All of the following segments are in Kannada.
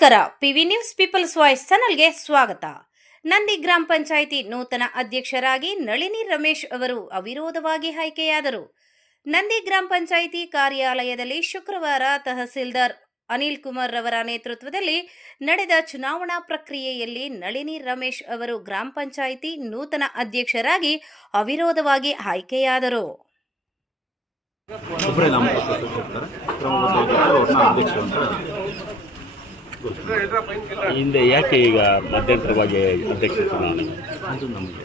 ನಮಸ್ಕಾರ. ಪಿವಿ ನ್ಯೂಸ್ ಪೀಪಲ್ಸ್ ವಾಯ್ಸ್ ಚಾನಲ್ಗೆ ಸ್ವಾಗತ. ನಂದಿ ಗ್ರಾಮ ಪಂಚಾಯಿತಿ ನೂತನ ಅಧ್ಯಕ್ಷರಾಗಿ ನಳಿನಿ ರಮೇಶ್ ಅವರು ಅವಿರೋಧವಾಗಿ ಆಯ್ಕೆಯಾದರು. ನಂದಿ ಗ್ರಾಮ ಪಂಚಾಯಿತಿ ಕಾರ್ಯಾಲಯದಲ್ಲಿ ಶುಕ್ರವಾರ ತಹಸೀಲ್ದಾರ್ ಅನಿಲ್ ಕುಮಾರ್ ರವರ ನೇತೃತ್ವದಲ್ಲಿ ನಡೆದ ಚುನಾವಣಾ ಪ್ರಕ್ರಿಯೆಯಲ್ಲಿ ನಳಿನಿ ರಮೇಶ್ ಅವರು ಗ್ರಾಮ ಪಂಚಾಯಿತಿ ನೂತನ ಅಧ್ಯಕ್ಷರಾಗಿ ಅವಿರೋಧವಾಗಿ ಆಯ್ಕೆಯಾದರು. ಹಿಂದೆ ಯಾಕೆ ಈಗ ಮಧ್ಯಂತರವಾಗಿ ಅಧ್ಯಕ್ಷ ಚುನಾವಣೆ? ಅದು ನಮಗೆ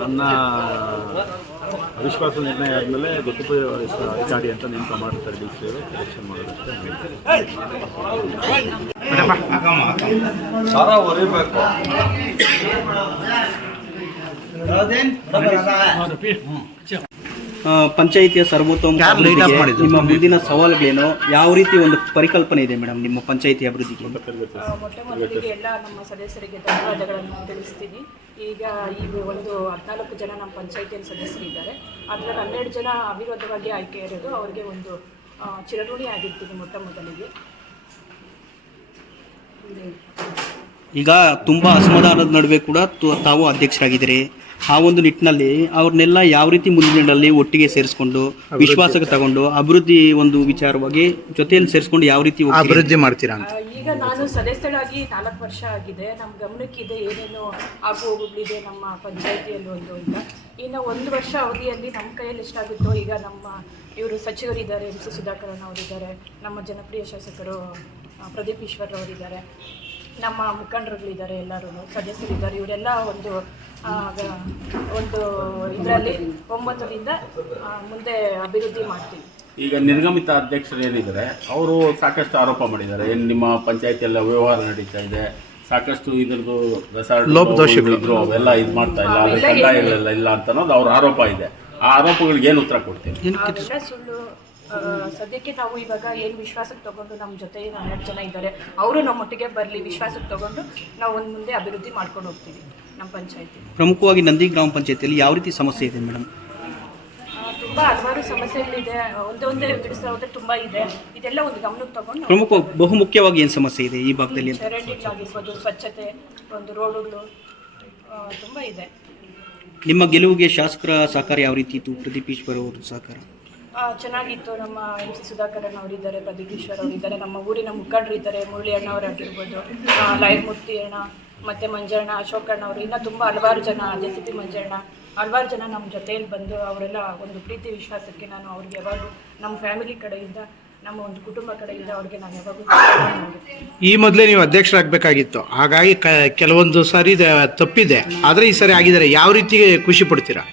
ನನ್ನ ಅವಿಶ್ವಾಸ ನಿರ್ಣಯ ಆದಮೇಲೆ ಅಧಿಕಾರಿ ಅಂತ ನೇಮಕ ಮಾಡ್ತಾರೆ ಅವರು ಎಲೆಕ್ಷನ್ ಮಾಡೋದಕ್ಕೆ ಪಂಚಾಯಿತಿಯ ಸರ್ವೋತ್ತಮ ಅಭಿವೃದ್ಧಿಗೆ ನಿಮ್ಮ ಮುಂದಿನ ಸವಾಲುಗಳೇನು? ಯಾವ ರೀತಿ ಒಂದು ಪರಿಕಲ್ಪನೆ ಇದೆ ಮೇಡಮ್ ನಿಮ್ಮ ಪಂಚಾಯಿತಿ ಅಭಿವೃದ್ಧಿಗೆ? ಎಲ್ಲ ನಮ್ಮ ಸದಸ್ಯರಿಗೆ ಧನ್ಯವಾದಗಳನ್ನು ತಿಳಿಸ್ತೀನಿ. ಈಗ ಈ ಒಂದು ಹದಿನಾಲ್ಕು ಜನ ನಮ್ಮ ಪಂಚಾಯಿತಿಯಲ್ಲಿ ಸದಸ್ಯರಿದ್ದಾರೆ. ಅದರಲ್ಲಿ ಹನ್ನೆರಡು ಜನ ಅವಿರೋಧವಾಗಿ ಆಯ್ಕೆ ಇರೋದು ಅವರಿಗೆ ಒಂದು ಚಿರಋಣಿ ಆಗಿರ್ತೀನಿ ಮೊಟ್ಟ ಮೊದಲಿಗೆ ಈಗ ತುಂಬಾ ಅಸಮಾಧಾನದ ನಡುವೆ ಕೂಡ ತು- ತಾವು ಅಧ್ಯಕ್ಷರಾಗಿದ್ದೀರಿ. ಆ ಒಂದು ನಿಟ್ಟಿನಲ್ಲಿ ಅವ್ರನ್ನೆಲ್ಲ ಯಾವ ರೀತಿ ಮುಂದಿನಲ್ಲಿ ಒಟ್ಟಿಗೆ ಸೇರಿಸ್ಕೊಂಡು ವಿಶ್ವಾಸಕ್ಕೆ ತಗೊಂಡು ಅಭಿವೃದ್ಧಿ ಒಂದು ವಿಚಾರವಾಗಿ ಜೊತೆಯಲ್ಲಿ ಸೇರಿಸ್ಕೊಂಡು ಯಾವ ರೀತಿ? ಅಭಿವೃದ್ಧಿ ಮಾಡ್ತೀರಾ ಅಂತ. ಈಗ ನಾನು ಸದಸ್ಯರಾಗಿ ನಾಲ್ಕು ವರ್ಷ ಆಗಿದೆ. ನಮ್ಮ ಗಮನಕ್ಕಿದೆ ಏನೇನು ಆಗು ಹೋಗುಗಳಿದೆ ನಮ್ಮ ಪಂಚಾಯತಿಯಲ್ಲಿ ಒಂದು ಅಂತ. ಇನ್ನು ಒಂದು ವರ್ಷ ಅವಧಿಯಲ್ಲಿ ನಮ್ಮ ಕೈಯಲ್ಲಿ ಎಷ್ಟಾಗುತ್ತೋ ಈಗ ನಮ್ಮ ಇವರು ಸಚಿವರಿದ್ದಾರೆ ಎಂ ಸಿ ಸುಧಾಕರನ್ ಅವರಿದ್ದಾರೆ ನಮ್ಮ ಜನಪ್ರಿಯ ಶಾಸಕರು ಪ್ರದೀಪ್ ಈಶ್ವರ್ ಅವರಿದ್ದಾರೆ. ನಮ್ಮ ಮುಖಂಡರುಗಳಿದ್ದಾರೆ ಎಲ್ಲರೂ ಸದಸ್ಯರಿದ್ದಾರೆ. ಇವರೆಲ್ಲ ಒಂದು ಒಂದು ಇದರಲ್ಲಿ ಒಂಬತ್ತರಿಂದ ಮುಂದೆ ಅಭಿವೃದ್ಧಿ ಮಾಡ್ತೀವಿ. ಈಗ ನಿರ್ಗಮಿತ ಅಧ್ಯಕ್ಷರು ಏನಿದ್ದಾರೆ ಅವರು ಸಾಕಷ್ಟು ಆರೋಪ ಮಾಡಿದ್ದಾರೆ. ಏನು ನಿಮ್ಮ ಪಂಚಾಯತಿಯಲ್ಲಿ ವ್ಯವಹಾರ ನಡೀತಾ ಇದೆ ಸಾಕಷ್ಟು ಇದ್ರದ್ದು ರೆಸಾರ್ಟ್ ಅವೆಲ್ಲ ಇದು ಮಾಡ್ತಾ ಇಲ್ಲ ಅದ್ರ ಕಂದಾಯಗಳೆಲ್ಲ ಇಲ್ಲ ಅಂತ ಅನ್ನೋದು ಅವ್ರ ಆರೋಪ ಇದೆ. ಆ ಆರೋಪಗಳಿಗೆ ಏನು ಉತ್ತರ ಕೊಡ್ತೀವಿ ಸುಳ್ಳು ಸದ್ಯಕ್ಕೆ ನಾವು ಇವಾಗ ಏನು ವಿಶ್ವಾಸಕ್ಕೆ ತಗೊಂಡು ನಮ್ಮ ಜೊತೆ ಹನ್ನೆರಡು ಜನ ಇದ್ದಾರೆ ಅವರು ನಮ್ಮೊಟ್ಟಿಗೆ ಬರಲಿ ವಿಶ್ವಾಸಕ್ಕೆ ತಗೊಂಡು ನಾವು ಒಂದು ಮುಂದೆ ಅಭಿವೃದ್ಧಿ ಮಾಡ್ಕೊಂಡು ಹೋಗ್ತೀವಿ ನಮ್ಮ ಪಂಚಾಯತಿ. ಪ್ರಮುಖವಾಗಿ ನಂದಿ ಗ್ರಾಮ ಪಂಚಾಯತಿಯಲ್ಲಿ ಯಾವ ರೀತಿ ಸಮಸ್ಯೆ ಇದೆ ಮೇಡಮ್? ತುಂಬ ಹಲವಾರು ಸಮಸ್ಯೆಗಳಿದೆ ಒಂದೊಂದೇ ಒಂದೇ ಬಿಡಿಸ್ತಾ ಹೋದ್ರೆ ತುಂಬ ಇದೆ. ಇದೆಲ್ಲ ಒಂದು ಗಮನಕ್ಕೆ ತಗೊಂಡು ಪ್ರಮುಖ ಬಹುಮುಖ್ಯವಾಗಿ ಏನು ಸಮಸ್ಯೆ ಇದೆ ಈ ಭಾಗದಲ್ಲಿ ಅಂತ? ಚರಂಡಿಗಳಾಗಿರ್ಬೋದು ಸ್ವಚ್ಛತೆ ಒಂದು ರೋಡುಗಳು ತುಂಬ ಇದೆ. ನಿಮ್ಮ ಗೆಲುವಿಗೆ ಶಾಸಕರ ಸಹಕಾರ ಯಾವ ರೀತಿ ಇತ್ತು? ಪ್ರದೀಪ್ ಈಶ್ವರ್ ಅವರ ಸಹಕಾರ? ಚೆನ್ನಾಗಿತ್ತು. ನಮ್ಮ ಎಂ ಸಿ ಸುಧಾಕರನ್ ಅವರಿದ್ದಾರೆ ಪ್ರದೀಪೇಶ್ವರ್ ಅವರಿದ್ದಾರೆ, ನಮ್ಮ ಊರಿನ ಮುಖಂಡರು ಇದ್ದಾರೆ ಮುರಳಿ ಅಣ್ಣ ಅವರಾಗಿರ್ಬೋದು ಆಗಿರ್ಬೋದು ಲಾಯರ್ ಮೂರ್ತಿ ಅಣ್ಣ, ಮತ್ತು ಮಂಜಣ್ಣ ಅಶೋಕಣ್ಣ ಅವರು. ಇನ್ನೂ ತುಂಬ ಹಲವಾರು ಜನ, ಜೆ ಸಿ ಪಿ ಮಂಜಣ್ಣ, ಹಲವಾರು ಜನ ನಮ್ಮ ಜೊತೆಯಲ್ಲಿ ಬಂದು ಅವರೆಲ್ಲ ಒಂದು ಪ್ರೀತಿ ವಿಶ್ವಾಸಕ್ಕೆ ನಾನು ಅವ್ರಿಗೆ ಯಾವಾಗಲೂ ನಮ್ಮ ಫ್ಯಾಮಿಲಿ ಕಡೆಯಿಂದ, ನಮ್ಮ ಒಂದು ಕುಟುಂಬ ಕಡೆಯಿಂದ ಅವ್ರಿಗೆ ನಾನು ಯಾವಾಗಲೂ ಈ ಮೊದಲೇ ನೀವು ಅಧ್ಯಕ್ಷರಾಗಬೇಕಾಗಿತ್ತು. ಹಾಗಾಗಿ ಕೆಲವೊಂದು ಸಾರಿ ತಪ್ಪಿದೆ. ಆದರೆ ಈ ಸಾರಿ ಆಗಿದ್ದಾರೆ. ಯಾವ ರೀತಿ ಖುಷಿ ಪಡ್ತೀರಾ?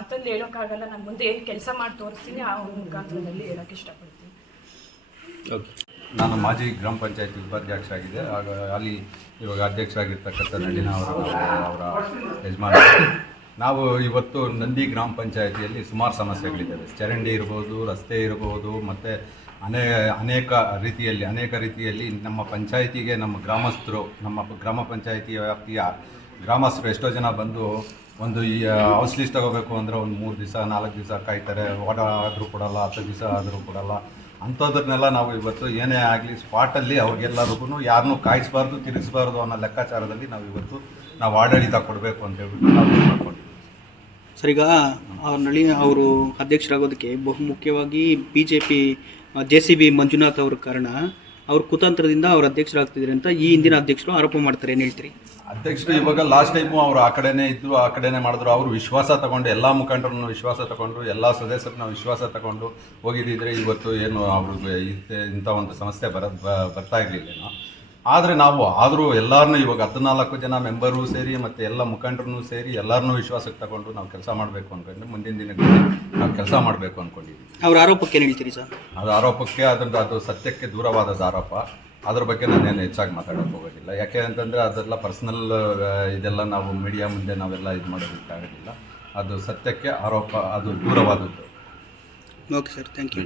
ಮಾತಲ್ಲಿ ಹೇಳೋಕ್ಕಾಗಲ್ಲ, ನಾನು ಮುಂದೆ ಏನು ಕೆಲಸ ಮಾಡಿ ತೋರಿಸ್ತೀನಿ, ಆ ಒಂದು ಮುಖಾಂತರದಲ್ಲಿ ಹೇಳೋಕ್ಕೆ ಇಷ್ಟಪಡ್ತೀನಿ. ನಾನು ಮಾಜಿ ಗ್ರಾಮ ಪಂಚಾಯತಿ ಉಪಾಧ್ಯಕ್ಷ ಆಗಿದೆ ಆಗ ಅಲ್ಲಿ ಇವಾಗ ಅಧ್ಯಕ್ಷರಾಗಿರ್ತಕ್ಕಂಥ ನಳಿನ ಅವರು, ಅವರ ಯಜಮಾನ. ನಾವು ಇವತ್ತು ನಂದಿ ಗ್ರಾಮ ಪಂಚಾಯತಿಯಲ್ಲಿ ಸುಮಾರು ಸಮಸ್ಯೆಗಳಿದ್ದಾವೆ. ಚರಂಡಿ ಇರ್ಬೋದು, ರಸ್ತೆ ಇರಬಹುದು ಮತ್ತು ಅನೇ, ಅನೇಕ ರೀತಿಯಲ್ಲಿ ಅನೇಕ ರೀತಿಯಲ್ಲಿ ನಮ್ಮ ಪಂಚಾಯಿತಿಗೆ ನಮ್ಮ ಗ್ರಾಮಸ್ಥರು, ನಮ್ಮ ಗ್ರಾಮ ಪಂಚಾಯಿತಿ ವ್ಯಾಪ್ತಿಯ ಗ್ರಾಮಸ್ಥರು ಎಷ್ಟೋ ಜನ ಬಂದು ಒಂದು ಈ ಹೌಸ್ ಲಿಸ್ಟ್ ತಗೋಬೇಕು ಅಂದರೆ ಒಂದು ಮೂರು ದಿವಸ, ನಾಲ್ಕು ದಿವಸ ಕಾಯ್ತಾರೆ. ಓಡ ಆದರೂ ಕೊಡಲ್ಲ, ಹತ್ತು ದಿವಸ ಆದರೂ ಕೊಡಲ್ಲ. ಅಂಥದ್ರನ್ನೆಲ್ಲ ನಾವು ಇವತ್ತು ಏನೇ ಆಗಲಿ ಸ್ಪಾಟಲ್ಲಿ ಅವ್ರಿಗೆಲ್ಲರಿಗೂ ಯಾರನ್ನು ಕಾಯಿಸಬಾರ್ದು, ತಿರುಗಿಸಬಾರ್ದು ಅನ್ನೋ ಲೆಕ್ಕಾಚಾರದಲ್ಲಿ ನಾವು ಇವತ್ತು ನಾವು ಆಡಳಿತ ಕೊಡಬೇಕು ಅಂತ ಹೇಳ್ಬಿಟ್ಟು ನಾವು ಮಾಡ್ಕೊಂಡಿದ್ದೀವಿ. ಸರ್, ಈಗ ನಳಿ ಅವರು ಅಧ್ಯಕ್ಷರಾಗೋದಕ್ಕೆ ಬಹುಮುಖ್ಯವಾಗಿ B J P J C B Manjunath ಅವ್ರ ಕಾರಣ ಅವ್ರ ಕುತಂತ್ರದಿಂದ ಅವ್ರು ಅಧ್ಯಕ್ಷರಾಗ್ತಿದ್ದಾರೆ ಅಂತ ಈ ಹಿಂದಿನ ಅಧ್ಯಕ್ಷರು ಆರೋಪ ಮಾಡ್ತಾರೆ, ಏನು ಹೇಳ್ತೀರಿ? ಅಧ್ಯಕ್ಷರು ಇವಾಗ ಲಾಸ್ಟ್ ಟೈಮು ಅವರು ಆ ಕಡೆನೇ ಇದ್ದರು ಆ ಕಡೆನೇ ಮಾಡಿದ್ರು. ಅವರು ವಿಶ್ವಾಸ ತಗೊಂಡು, ಎಲ್ಲ ಮುಖಂಡರನ್ನು ವಿಶ್ವಾಸ ತಗೊಂಡು ಎಲ್ಲ ಸದಸ್ಯರನ್ನ ವಿಶ್ವಾಸ ತಗೊಂಡು ಹೋಗಿದ್ದಿದ್ರೆ ಇವತ್ತು ಏನು ಅವ್ರಿಗೆ ಇಂಥ ಒಂದು ಸಮಸ್ಯೆ ಬರ ಬರ್ತಾ ಇರಲಿಲ್ಲ ಆದರೆ ನಾವು ಆದರೂ ಎಲ್ಲರನ್ನೂ ಇವಾಗ ಹದಿನಾಲ್ಕು ಜನ ಮೆಂಬರು ಸೇರಿ ಮತ್ತು ಎಲ್ಲ ಮುಖಂಡರನ್ನು ಸೇರಿ ಎಲ್ಲರನ್ನೂ ವಿಶ್ವಾಸಕ್ಕೆ ತಗೊಂಡು ನಾವು ಕೆಲಸ ಮಾಡಬೇಕು ಅಂದ್ಕೊಂಡು ಮುಂದಿನ ದಿನಗಳಲ್ಲಿ ನಾವು ಕೆಲಸ ಮಾಡಬೇಕು ಅಂದ್ಕೊಂಡಿದ್ದೀವಿ ಅವ್ರ ಆರೋಪಕ್ಕೆ ಏನು ಹೇಳ್ತೀರಿ ಸರ್? ಅದು ಆರೋಪಕ್ಕೆ ಅದ್ರದ್ದು ಅದು ಸತ್ಯಕ್ಕೆ ದೂರವಾದದ್ದು ಆರೋಪ. ಅದ್ರ ಬಗ್ಗೆ ನಾನೇನು ಹೆಚ್ಚಾಗಿ ಮಾತಾಡೋಕೆ ಹೋಗೋದಿಲ್ಲ. ಯಾಕೆ ಅಂತಂದರೆ ಅದೆಲ್ಲ ಪರ್ಸ್ನಲ್ ಇದೆಲ್ಲ ನಾವು ಮೀಡಿಯಾ ಮುಂದೆ ನಾವೆಲ್ಲ ಇದು ಮಾಡೋದಕ್ಕಾಗೋದಿಲ್ಲ. ಅದು ಸತ್ಯಕ್ಕೆ ಆರೋಪ ಅದು ದೂರವಾದದ್ದು. Okay sir thank you